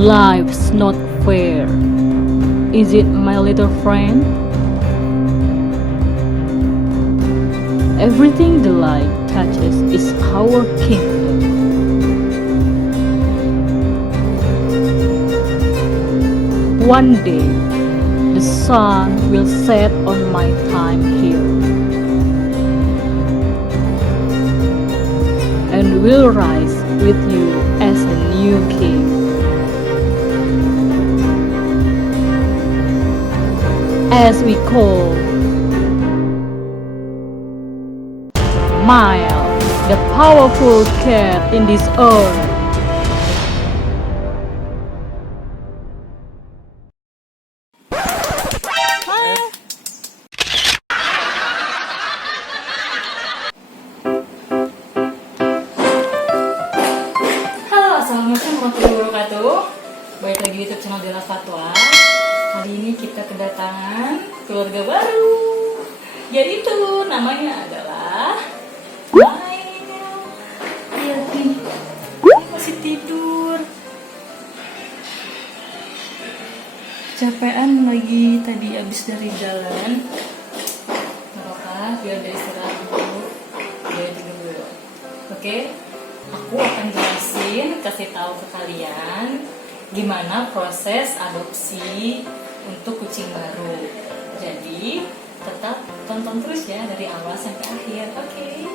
Life's not fair, is it, my little friend? Everything the light touches is our kingdom. One day, the sun will set on my time here, and will rise with you as a new king. As we call Maell, the powerful cat in this earth. Halo, assalamualaikum warahmatullahi wabarakatuh. Balik lagi di YouTube channel Dela Fatwa. Kali ini kita kedatangan keluarga baru. Yaitu namanya adalah Maell. Lihat nih, masih tidur. Capean lagi tadi abis dari jalan. Apa? Biar dia istirahat dulu. Dia tidur dulu. Oke? Aku akan jelasin, kasih tahu ke kalian gimana proses adopsi untuk kucing baru. Jadi tetap tonton terus ya dari awal sampai akhir. Oke?